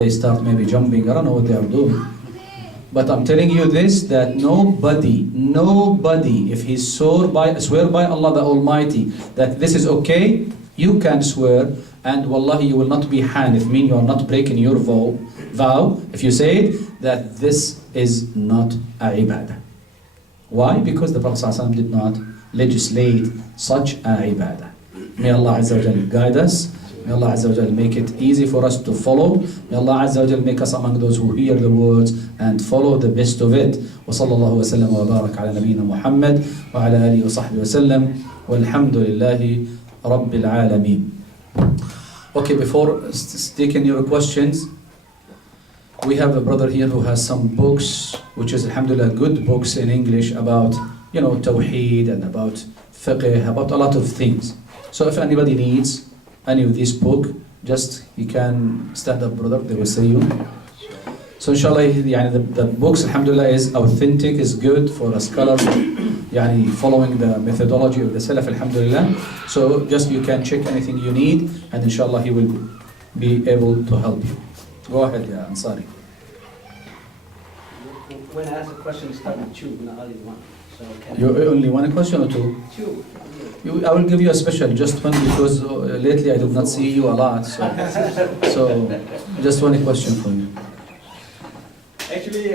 they start maybe jumping. I don't know what they are doing. But I'm telling you this, that nobody, if he swear by Allah the Almighty that this is okay, you can swear, and wallahi you will not be hanif, mean you are not breaking your vow, if you say that this is not a ibadah. Why? Because the Prophet ﷺ did not legislate such a ibadah. May Allah Azza wa Jal guide us. May Allah Azza wa Jal make it easy for us to follow. May Allah Azza wa Jal make us among those who hear the words and follow the best of it. وصلى الله وسلم وبارك على نبينا محمد وعلى آله وصحبه وسلم والحمد لله رب العالمين. Okay, before taking your questions, we have a brother here who has some books, which is alhamdulillah good books in English about, Tawheed and about fiqh, about a lot of things. So if anybody needs any of this book, just you can stand up, brother, they will say you. So inshallah, the books alhamdulillah is authentic, is good for a scholar, following the methodology of the Salaf alhamdulillah. So just you can check anything you need, and inshallah he will be able to help you. Go ahead, ya Ansari. When I ask a question, start with two, not only one. So You only one question or two? two. I will give you a special, just one, because lately I did not see you a lot. So just one question for you. Actually,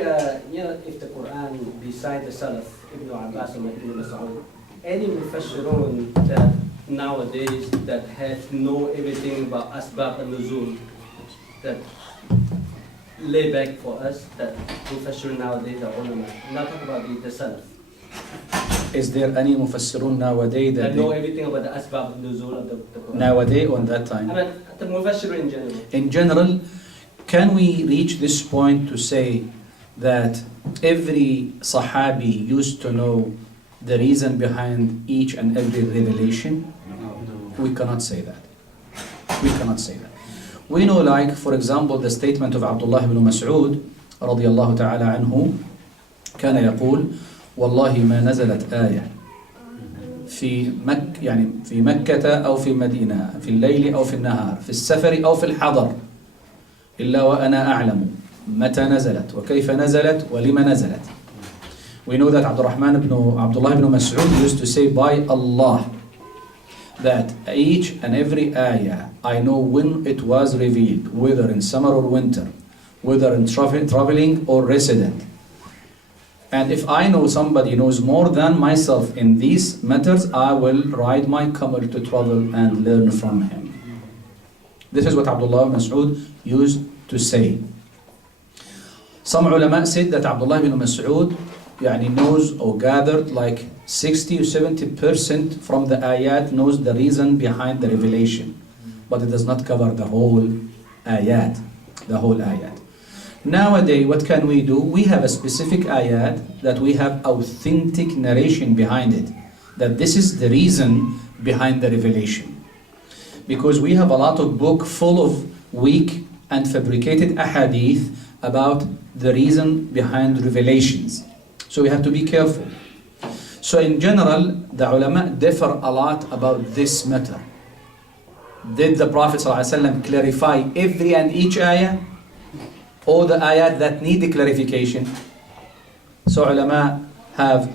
if the Quran beside the Salaf, Ibn Abbas and Ibn Mas'ud, any mufassirun that nowadays that have know everything about asbab and nuzul, that lay back for us, that mufassirun nowadays are ulama. I'm not talking about the Salaf. Is there any mufassirun nowadays That know everything about the asbab and nuzul of the Quran? nowadays on that time? I mean, the mufassirun in general. In general, can we reach this point to say that every Sahabi used to know the reason behind each and every revelation? We cannot say that. We cannot say that. We know, like, for example, the statement of Abdullah ibn Mas'ud رضي الله تعالى عنه كان يقول والله ما نزلت آية في مكة أو في المدينة في الليل أو في النهار في السفر أو في الحضر إلا وأنا أعلم متى نزلت وكيف نزلت ولما نزلت. We know that Abdullah ibn Mas'ud used to say, by Allah, that each and every ayah I know when it was revealed, whether in summer or winter, whether in traveling or resident. And if I know somebody knows more than myself in these matters, I will ride my camel to travel and learn from him. This is what Abdullah ibn Mas'ud used to say. Some ulama said that Abdullah ibn Mas'ud knows or gathered like 60 or 70% from the ayat, knows the reason behind the revelation. But it does not cover the whole ayat. Nowadays, what can we do? We have a specific ayat that we have authentic narration behind it. That this is the reason behind the revelation. Because we have a lot of book full of weak and fabricated ahadith about the reason behind revelations. So we have to be careful. So in general, the ulama differ a lot about this matter. Did the Prophet ﷺ clarify every and each ayah? Or the ayat that need the clarification? So ulama have,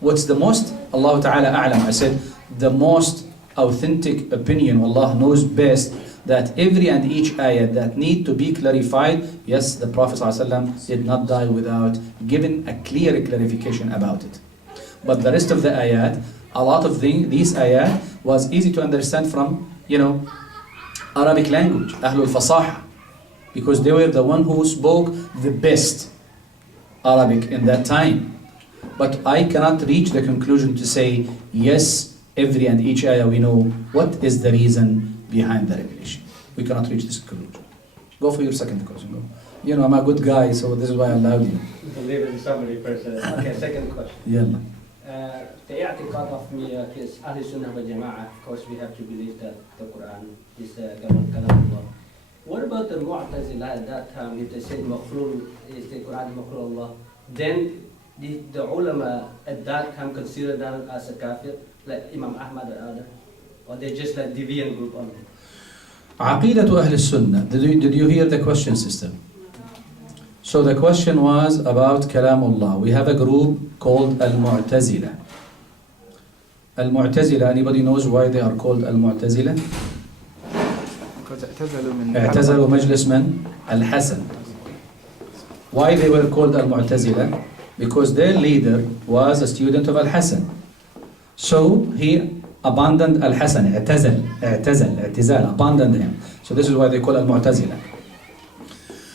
what's the most? Allah Ta'ala a'lam. I said, the most authentic opinion, Allah knows best, that every and each ayat that need to be clarified, yes, the Prophet ﷺ did not die without giving a clear clarification about it. But the rest of the ayat, a lot of these ayat was easy to understand from, Arabic language, Ahlul Fasaha, because they were the one who spoke the best Arabic in that time. But I cannot reach the conclusion to say, yes, every and each ayah we know what is the reason behind the revelation. We cannot reach this conclusion. Go for your second question. Go. I'm a good guy, so this is why I allowed you. Believe in somebody first. Okay, second question. Yeah. The i'tiqad of me is Ahl Sunnah wal Jama'ah. Of course, we have to believe that the Quran is Kalamullah. What about the Mu'tazila at that time? If they said Makhlul, is the Quran Makhlul Allah, then the ulama at that time consider them as a kafir, like Imam Ahmad and others? Or they're just like deviant group only? عقيدة أهل السنة. Did you hear the question, sister? So the question was about Kalamullah. We have a group called Al-Mu'tazila. Al-Mu'tazila, anybody knows why they are called Al-Mu'tazila? اعتزلوا مجلس من؟ Al-Hasan. Why they were called Al-Mu'tazila? Because their leader was a student of Al-Hasan. So he abandoned Al-Hasan, اعتزل, abandoned him. So this is why they call Al-Mu'tazila.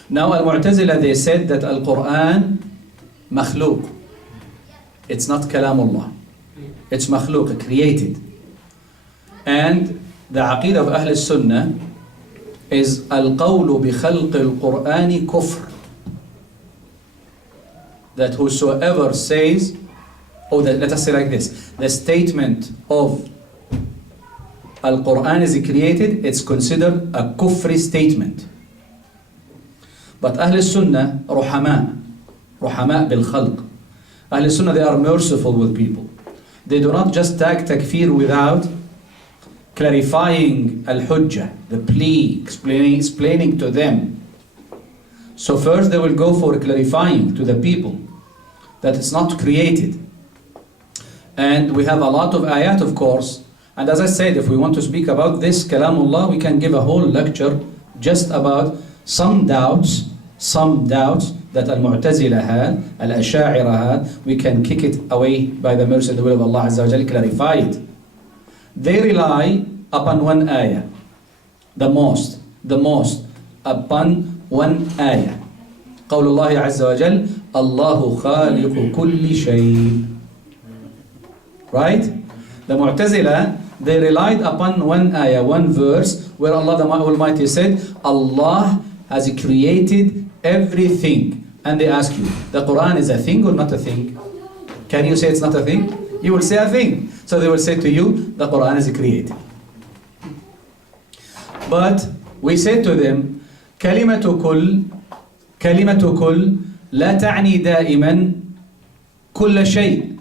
Now Al-Mu'tazila, they said that Al-Quran makhluq. It's not Kalamullah. It's makhluq, created. And the aqeedah of Ahl Sunnah is Al-Qawlu bi khalq Al-Qur'ani kufr. That whosoever says, let us say like this, the statement of Al-Quran is created, it's considered a kufri statement. But Ahl Sunnah, ruhama bil khalq. Ahl Sunnah, they are merciful with people. They do not just tag takfir without clarifying al-hujjah, the plea, explaining to them. So first they will go for clarifying to the people that it's not created. And we have a lot of ayat, of course. And as I said, if we want to speak about this Kalamullah, we can give a whole lecture just about some doubts that Al-Mu'tazila had, Al-Asha'ira had. We can kick it away by the mercy and the will of Allah Azza wa Jalla, clarify it. They rely upon one ayah, the most, upon one ayah. قول الله عز وجل الله خالق كل شيء. Right? The Mu'tazila, they relied upon one ayah, one verse, where Allah the Almighty said, Allah has created everything. And they ask you, the Quran is a thing or not a thing? Can you say it's not a thing? You will say a thing. So they will say to you, the Quran is created. But we say to them, كلمة كل لا تعني دائما كل شيء.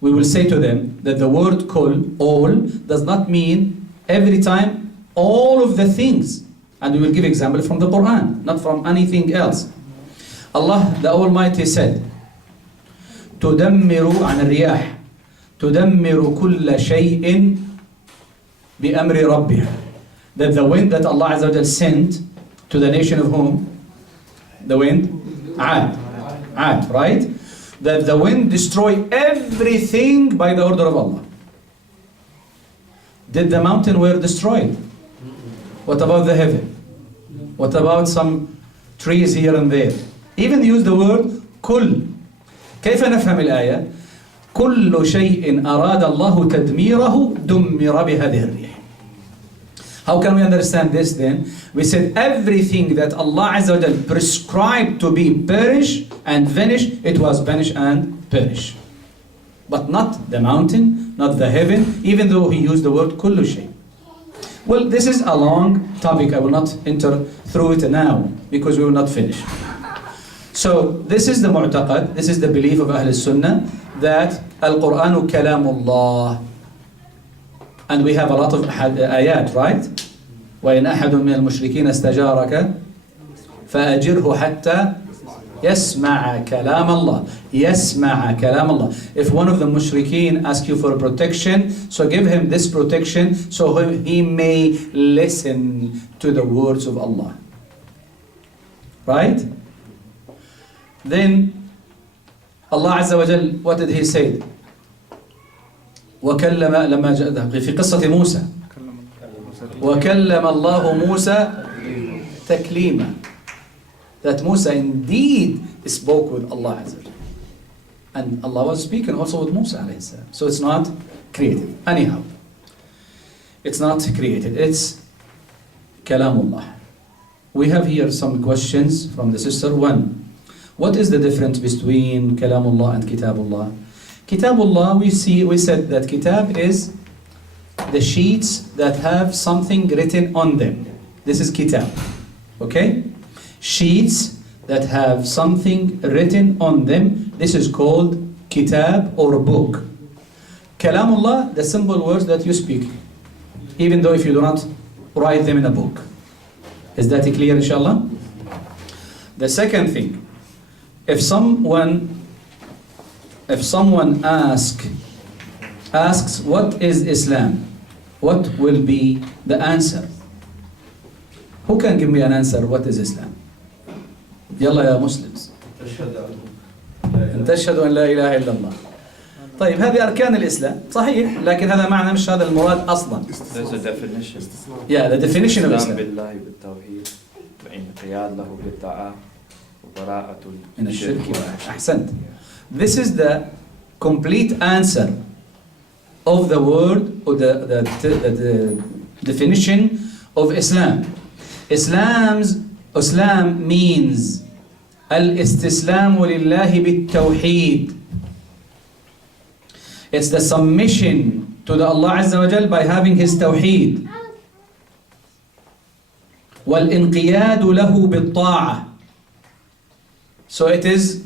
We will say to them that the word kul, all, does not mean every time all of the things. And we will give example from the Quran, not from anything else. Allah the Almighty said, تدمر عن الرياح تدمر كل شيء بأمر ربها. That the wind that Allah Azza wa Jal sent to the nation of whom? The wind? Ad, right? That the wind destroy everything by the order of Allah. Did the mountain were destroyed? What about the heaven? What about some trees here and there? Even use the word كل. كيف نفهم الآية؟ كل شيء أراد الله تدميره دمر بهذه الريح. How can we understand this then? We said everything that Allah Azza wa Jal prescribed to be perish and vanish, it was vanish and perish. But not the mountain, not the heaven, even though he used the word kullu shay. Well, this is a long topic. I will not enter through it now because we will not finish. So this is the mu'taqad, this is the belief of Ahl Sunnah that Al-Qur'anu kalamullah. And we have a lot of ayat, right? وَإِنْ أَحَدٌ مِنَ الْمُشْرِكِينَ اسْتَجَارَكَ فَأَجِرْهُ حَتَّى يَسْمَعَ كَلَامَ اللَّهِ. يَسْمَعَ كَلَامَ اللَّهِ. If one of the mushrikeen asks you for protection, so give him this protection so he may listen to the words of Allah. Right? Then Allah Azza wa Jal, what did he say? وكلم لما جاء في قصة موسى وكلم الله موسى تكليما. That Musa indeed spoke with Allah Azza wa Jal. And Allah was speaking also with Musa alayhi salam. So it's not created. Anyhow, it's not created. It's kalamullah. We have here some questions from the sister. One, what is the difference between kalamullah and kitabullah? Kitabullah, we said that kitab is the sheets that have something written on them. This is kitab. Okay? Sheets that have something written on them. This is called kitab or book. Kalamullah, the simple words that you speak. Even though if you do not write them in a book. Is that clear, inshallah? The second thing, if someone asks what is Islam, what will be the answer? Who can give me an answer? What is Islam? يلا يا Muslims. أن تشهدوا أن لا إله إلا الله. طيب هذه أركان الإسلام صحيح، لكن هذا معنى مش هذا المراد أصلا. There's a definition. Yeah, the definition of الإسلام Islam. بالله بالتوحيد وانقياد له بالطاعة وبراءة من الشرك أحسنت. This is the complete answer of the word or the definition of Islam. Islam means الاستسلام لله بالتوحيد. It's the submission to the Allah Azza wa Jal by having His tawheed. والانقياد له بالطاعة. So it is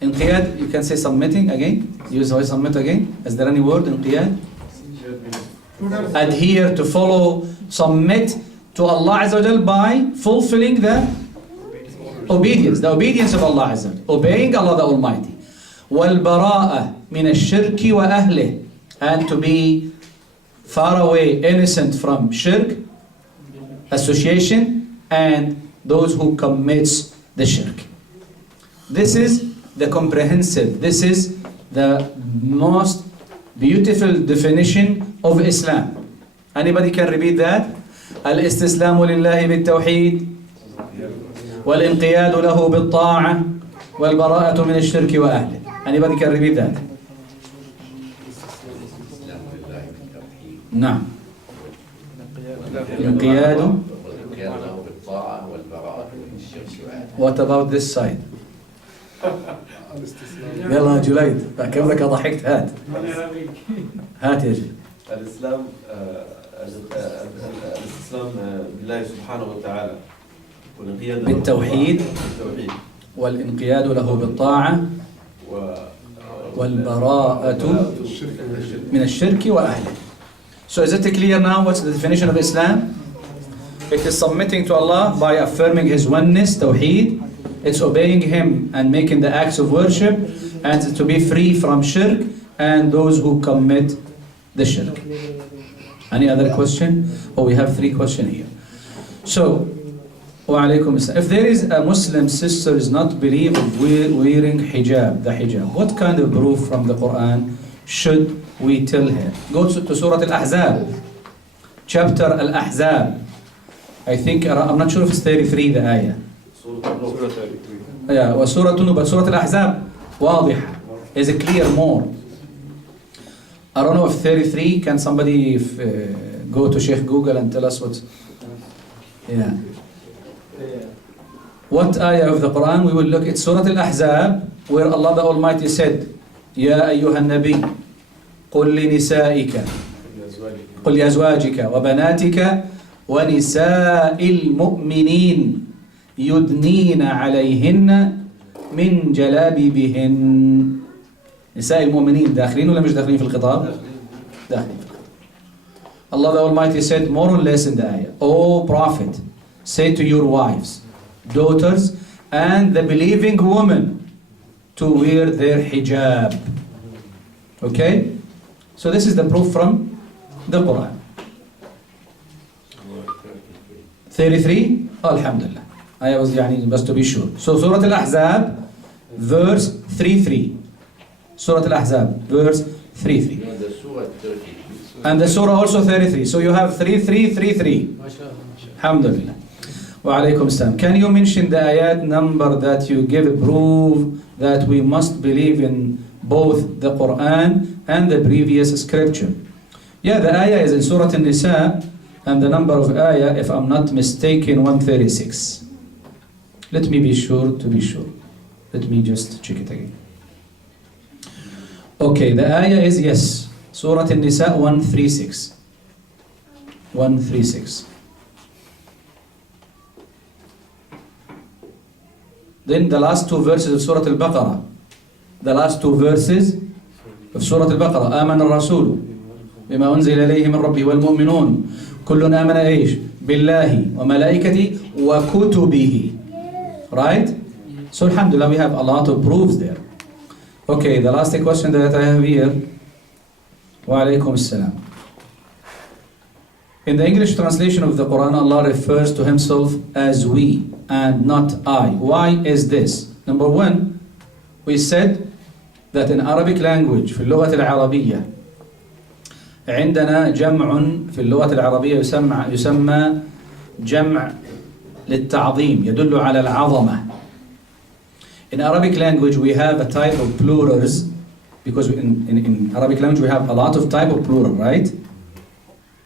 انقياد, you can say submitting again. Use how submit again. Is there any word انقياد? Adhere, to follow, submit to Allah Azza wa Jal by fulfilling the obedience of Allah Azza wa Jal, obeying Allah the Almighty. والبراءة من الشرك وأهله, and to be far away, innocent from shirk, association, and those who commits the shirk. This is the comprehensive, this is the most beautiful definition of Islam. Anybody can repeat that? الاستسلام لله بالتوحيد والانقياد له بالطاعة والبراءة من الشرك وأهله. Anybody can repeat that? نعم. الانقياد. What about this side? يلا جليد كم لك ضحكت. هات يا جليد. الاستسلام بالله سبحانه وتعالى والانقياد له بالتوحيد والانقياد له بالطاعة والبراءة من الشرك وأهله. So is it clear now what's the definition of Islam? It is submitting to Allah by affirming His oneness, tawheed. It's obeying Him and making the acts of worship, and to be free from shirk and those who commit the shirk. Any other question? Oh, we have 3 questions here. So, wa alaykum assalam. If there is a Muslim sister is not believe of wearing hijab, the hijab, what kind of proof from the Quran should we tell her? Go to Surah Al-Ahzab, chapter Al-Ahzab. I think, I'm not sure if it's 33 the ayah. Surah 33. Yeah, but Surah Al-Ahzab واضحة, is clear more. I don't know if 33, can somebody go to Sheikh Google and tell us what? Yeah. What ayah of the Quran we will look at? Surah Al-Ahzab, where Allah the Almighty said, يا أيها النبي قل لنسائك قل لأزواجك وبناتك ونساء المؤمنين يدنين عليهن من جلابيبهن. نساء المؤمنين داخلين ولا مش داخلين في الخطاب؟ داخلين في الخطاب. Allah the Almighty said more or less in the ayah, O Prophet, say to your wives, daughters, and the believing women to wear their hijab. Okay? So this is the proof from the Quran. 33? Alhamdulillah. I was just to be sure. So Surah Al-Ahzab, verse 33. Surah Al-Ahzab, verse 33. And the surah also 33. So you have 3333. Alhamdulillah. Wa alaykum assalam. Can you mention the ayat number that you give proof that we must believe in both the Quran and the previous scripture? Yeah, the ayah is in Surah An-Nisa, and the number of ayah, if I'm not mistaken, 136. Let me be sure to be sure. Let me just check it again. Okay, the ayah is, yes, Surah An-Nisa 136. 136. Then the last 2 verses of Surah Al-Baqarah. The last 2 verses of Surah Al-Baqarah. آمن الرسول بما أنزل إليه من ربه والمؤمنون كلنا آمن إيش؟ بالله وملائكته وكتبه. Right? So alhamdulillah, we have a lot of proofs there. Okay, the last question that I have here. Wa alaikum assalam. In the English translation of the Quran, Allah refers to Himself as we and not I. Why is this? Number one, we said that in Arabic language, في اللغة العربية, عندنا جمع في اللغة العربية يسمى جمع للتعظيم، يدل على العظمة. In Arabic language, we have a type of plurals, because in Arabic language we have a lot of type of plural, right?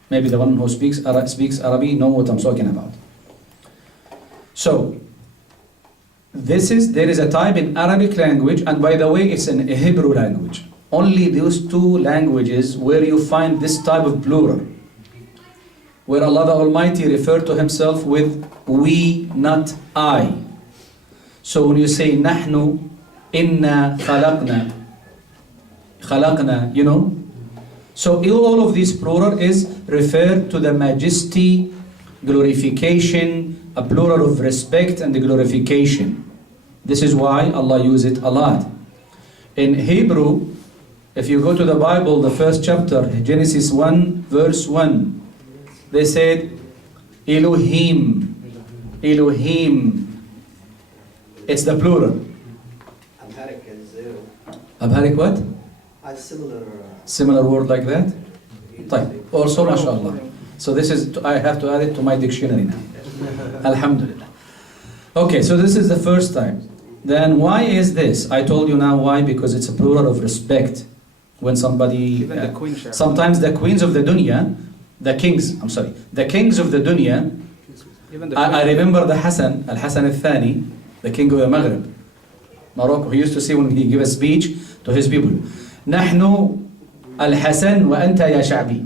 Maybe the one who speaks Arabic know what I'm talking about. So, there is a type in Arabic language, and by the way, it's in Hebrew language. Only those two languages where you find this type of plural, where Allah the Almighty referred to Himself with we, not I. So when you say نحن, إنا, خلقنا, you know. So all of these plural is referred to the majesty, glorification, a plural of respect and glorification. This is why Allah uses it a lot. In Hebrew, if you go to the Bible, the first chapter, Genesis 1, verse 1, they said Elohim, Elohim. It's the plural. Amharic is zero. Amharic what? Similar. Similar word like that? طيب. Also, mashallah. So this is, I have to add it to my dictionary now. Alhamdulillah. Okay, so this is the first time. Then why is this? I told you now why, because it's a plural of respect. When somebody, sometimes the queens of the dunya, the kings of the dunya, I remember the Hassan al-Thani, the king of the Maghreb, Morocco, he used to say when he gave a speech to his people, نحن الحسن وأنت يا شعبي.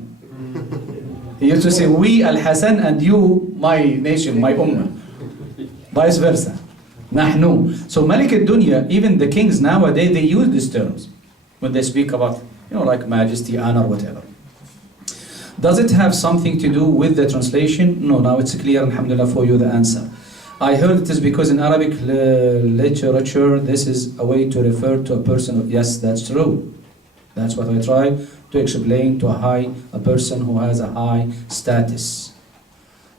He used to say, we al-Hassan and you, my nation, my ummah. Vice versa. نحن. So Malik al-Dunya, even the kings nowadays, they use these terms when they speak about, like majesty, honor, whatever. Does it have something to do with the translation? No, now it's clear, alhamdulillah, for you the answer. I heard it is because in Arabic literature, this is a way to refer to a person. Yes, that's true. That's what I try to explain to a person who has a high status.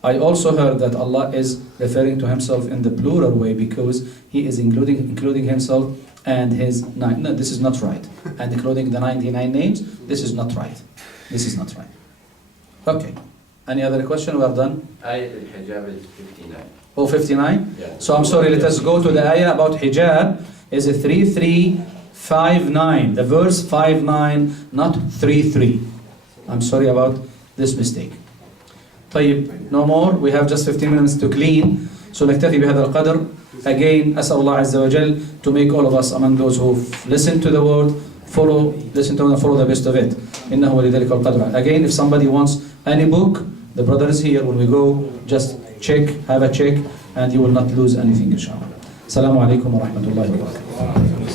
I also heard that Allah is referring to Himself in the plural way because He is including Himself and His nine. No, this is not right. And including the 99 names, this is not right. This is not right. Okay. Any other question? We are done. Ayat al-Hijab is 59. Oh, 59? Yeah. So I'm sorry, let us go to the ayah about hijab. Is a 3359. The verse 59, not 33. I'm sorry about this mistake. طيب, no more. We have just 15 minutes to clean. So نكتفي بهذا القدر. Again, أسأل الله عز وجل to make all of us among those who listen to the word, listen to and follow the best of it. إنه ولذلك القدر. Again, if somebody wants any book, the brother is here. When we go, just have a check, and you will not lose anything, inshallah. Assalamu alaikum wa rahmatullahi wa barakatuh.